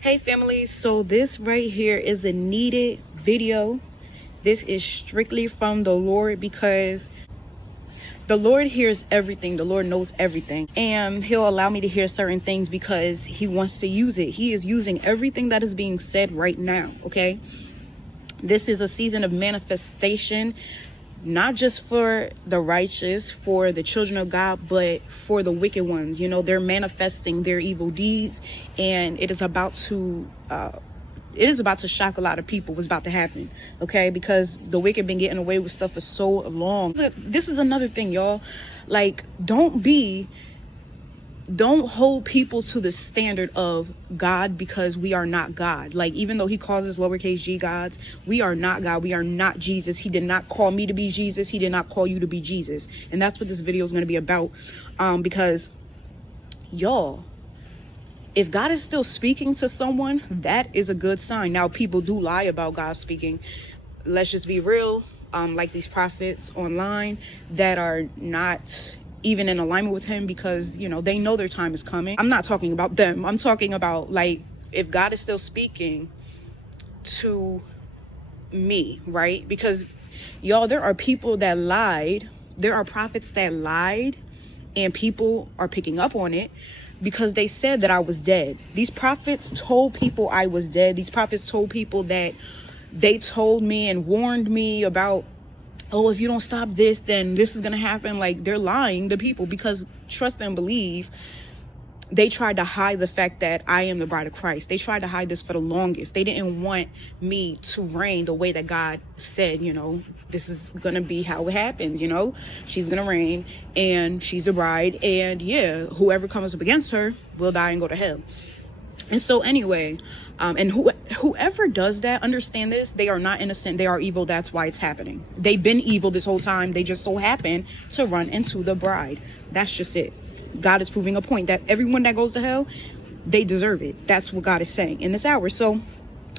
Hey family, so this right here is a needed video. This is strictly from the Lord because the Lord hears everything. The Lord knows everything, and he'll allow me to hear certain things because he wants to use it. He is using everything that is being said right now. Okay, this is a season of manifestation, not just for the righteous, for the children of God, but for the wicked ones. You know, they're manifesting their evil deeds, and it is about to shock a lot of people what's about to happen. Okay, because the wicked been getting away with stuff for so long. This is another thing, y'all. Like, don't hold people to the standard of God, because we are not God. Like, even though he calls us lowercase g gods, we are not God. We are not Jesus. He did not call me to be Jesus. He did not call you to be Jesus. And that's what this video is going to be about. Because y'all, if God is still speaking to someone, that is a good sign. Now, people do lie about God speaking. Let's just be real. Like these prophets online that are not even in alignment with him, because, you know, they know their time is coming. I'm not talking about them. I'm talking about, like, if God is still speaking to me, right? Because y'all, there are people that lied. There are prophets that lied, and people are picking up on it because they said that I was dead. These prophets told people I was dead. These prophets told people that they told me and warned me about, oh, if you don't stop this, then this is going to happen. Like, they're lying to people because, trust and believe, they tried to hide the fact that I am the bride of Christ. They tried to hide this for the longest. They didn't want me to reign the way that God said, you know, this is going to be how it happens. You know, she's going to reign and she's the bride. And yeah, whoever comes up against her will die and go to hell. And so anyway, and whoever does that, understand this, they are not innocent. They are evil. That's why it's happening. They've been evil this whole time. They just so happen to run into the bride. That's just it. God is proving a point that everyone that goes to hell, they deserve it. That's what God is saying in this hour. So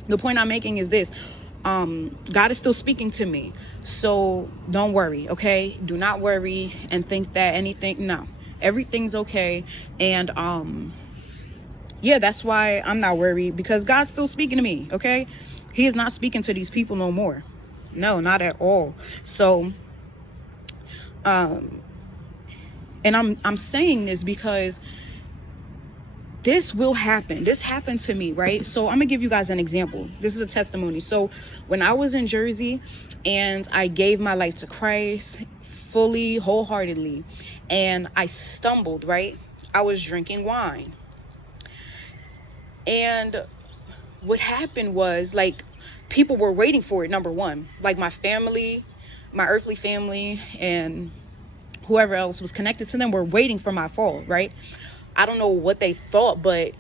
the point I'm making is this. God is still speaking to me. So don't worry, okay? Do not worry and think that anything, no. Everything's okay. And yeah, that's why I'm not worried, because God's still speaking to me, okay? He is not speaking to these people no more. No, not at all. So, and I'm saying this because this will happen. This happened to me, right? So I'm gonna give you guys an example. This is a testimony. So when I was in Jersey and I gave my life to Christ fully, wholeheartedly, and I stumbled, right? I was drinking wine. And what happened was, like, people were waiting for it, number one. Like, my family, my earthly family, and whoever else was connected to them were waiting for my fall, right? I don't know what they thought, but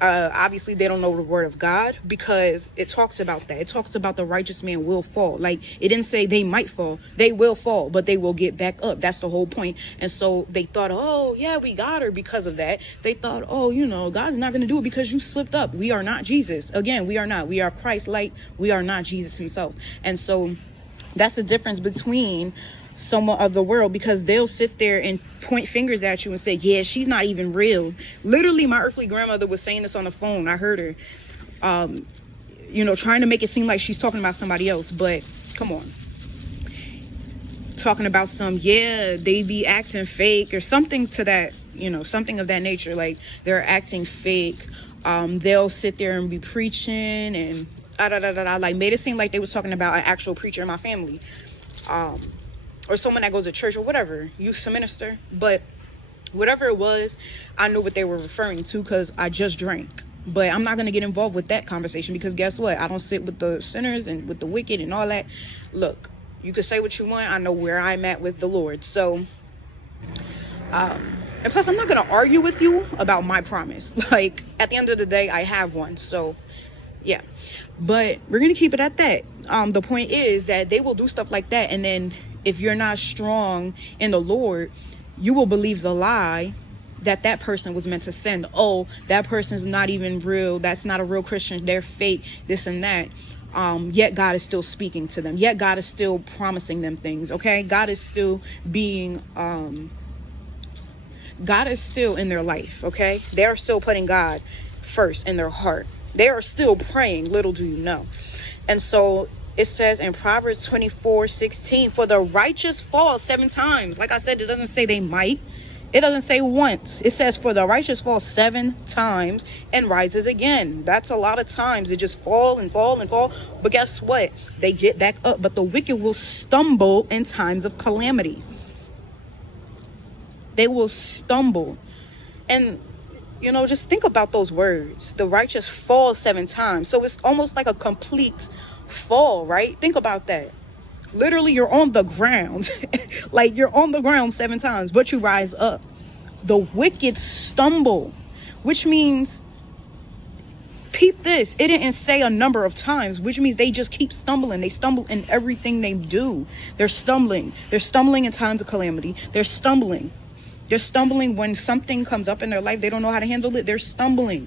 obviously they don't know the word of God, because it talks about that. It talks about the righteous man will fall. Like, it didn't say they might fall. They will fall, but they will get back up. That's the whole point. And so they thought, oh yeah, we got her because of that. They thought, oh, you know, God's not going to do it because you slipped up. We are not Jesus. Again, we are not. We are Christ-like. We are not Jesus himself. And so that's the difference between someone of the world, because they'll sit there and point fingers at you and say, yeah, she's not even real. Literally, my earthly grandmother was saying this on the phone. I heard her, you know, trying to make it seem like she's talking about somebody else. But come on, talking about yeah, they be acting fake or something to that, you know, something of that nature. Like, they're acting fake. They'll sit there and be preaching and like, made it seem like they was talking about an actual preacher in my family. Or someone that goes to church or whatever, youth minister. But whatever it was, I knew what they were referring to because I just drank. But I'm not going to get involved with that conversation, because guess what? I don't sit with the sinners and with the wicked and all that. Look, you can say what you want. I know where I'm at with the Lord. So, and plus, I'm not going to argue with you about my promise. Like, at the end of the day, I have one. So, yeah. But we're going to keep it at that. The point is that they will do stuff like that, and then if you're not strong in the Lord, you will believe the lie that that person was meant to send. Oh, that person's not even real. That's not a real Christian. They're fake, this and that. Yet God is still speaking to them. Yet God is still promising them things. Okay. God is still being, God is still in their life. Okay. They're still putting God first in their heart. They are still praying, little do you know. And so it says in Proverbs 24:16, for the righteous fall 7 times. Like I said, it doesn't say they might. It doesn't say once. It says for the righteous fall 7 times and rises again. That's a lot of times. They just fall and fall and fall. But guess what? They get back up. But the wicked will stumble in times of calamity. They will stumble. And, you know, just think about those words. The righteous fall 7 times. So it's almost like a complete fall, right? Think about that. Literally, you're on the ground. Like, you're on the ground 7 times, but you rise up. The wicked stumble, which means, peep this, it didn't say a number of times, which means they just keep stumbling. They stumble in everything they do. They're stumbling in times of calamity. They're stumbling when something comes up in their life. They don't know how to handle it. They're stumbling.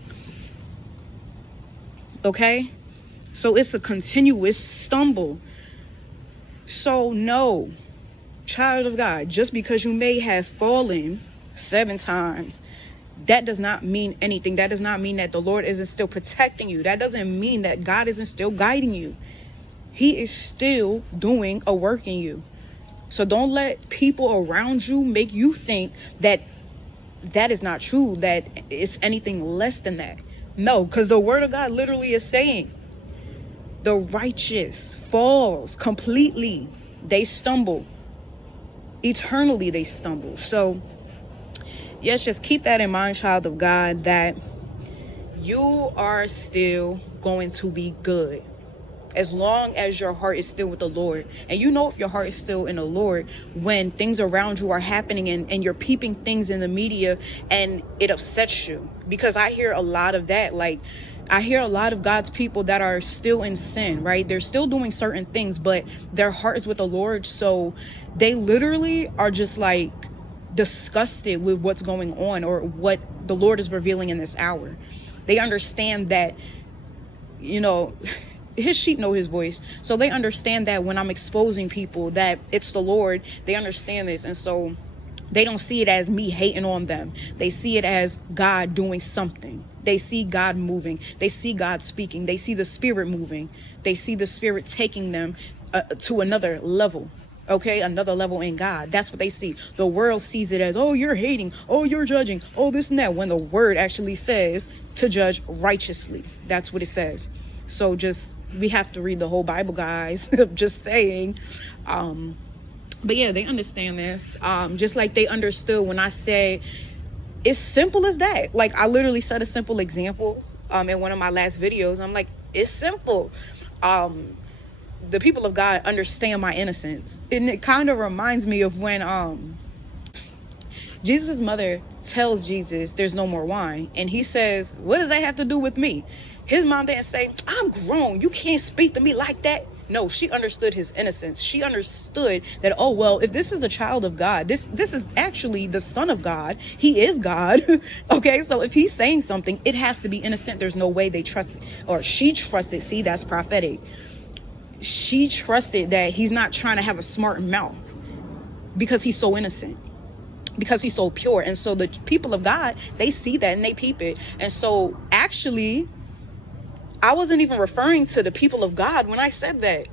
Okay, so it's a continuous stumble. So no, child of God, just because you may have fallen 7 times, that does not mean anything. That does not mean that the Lord isn't still protecting you. That doesn't mean that God isn't still guiding you. He is still doing a work in you. So don't let people around you make you think that that is not true, that it's anything less than that. No, because the word of God literally is saying, the righteous falls completely. They stumble. Eternally they stumble. So, yes, just keep that in mind, child of God, that you are still going to be good. As long as your heart is still with the Lord. And you know if your heart is still in the Lord when things around you are happening and you're peeping things in the media and it upsets you. Because I hear a lot of that. Like, I hear a lot of God's people that are still in sin, right? They're still doing certain things, but their heart is with the Lord. So they literally are just like disgusted with what's going on or what the Lord is revealing in this hour. They understand that, you know, his sheep know his voice. So they understand that when I'm exposing people that it's the Lord, they understand this. And so they don't see it as me hating on them. They see it as God doing something. They see God moving. They see God speaking. They see the Spirit moving. They see the Spirit taking them to another level. Okay, another level in God. That's what they see. The world sees it as, oh, you're hating. Oh, you're judging. Oh, this and that. When the word actually says to judge righteously. That's what it says. So we have to read the whole Bible, guys. Just saying. But yeah, they understand this. Just like they understood when I say it's simple as that. Like, I literally set a simple example in one of my last videos. I'm like, it's simple. The people of God understand my innocence. And it kind of reminds me of when Jesus' mother tells Jesus there's no more wine. And he says, what does that have to do with me? His mom didn't say, I'm grown. You can't speak to me like that. No, she understood his innocence. She understood that, oh, well, if this is a child of God, this is actually the son of God. He is God. Okay, so if he's saying something, it has to be innocent. There's no way they trust it, or she trusted. See, that's prophetic. She trusted that he's not trying to have a smart mouth because he's so innocent, because he's so pure. And so the people of God, they see that and they peep it. And so actually, I wasn't even referring to the people of God when I said that.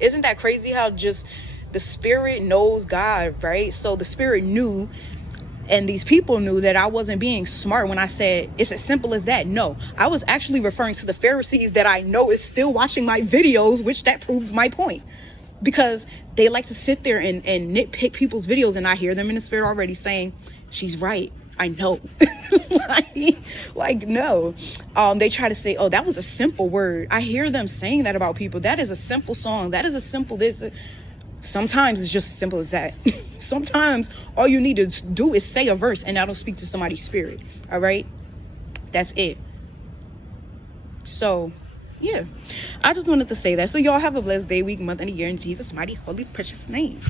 Isn't that crazy how just the Spirit knows God, right? So the Spirit knew, and these people knew that I wasn't being smart when I said it's as simple as that. No, I was actually referring to the Pharisees that I know is still watching my videos, which that proved my point. Because they like to sit there and nitpick people's videos, and I hear them in the Spirit already saying, she's right. I know. like no. They try to say, oh, that was a simple word. I hear them saying that about people. That is a simple song. That is a simple this. Sometimes it's just as simple as that. Sometimes all you need to do is say a verse and that'll speak to somebody's spirit. All right. That's it. So yeah, I just wanted to say that. So y'all have a blessed day, week, month, and a year in Jesus' mighty, holy, precious name.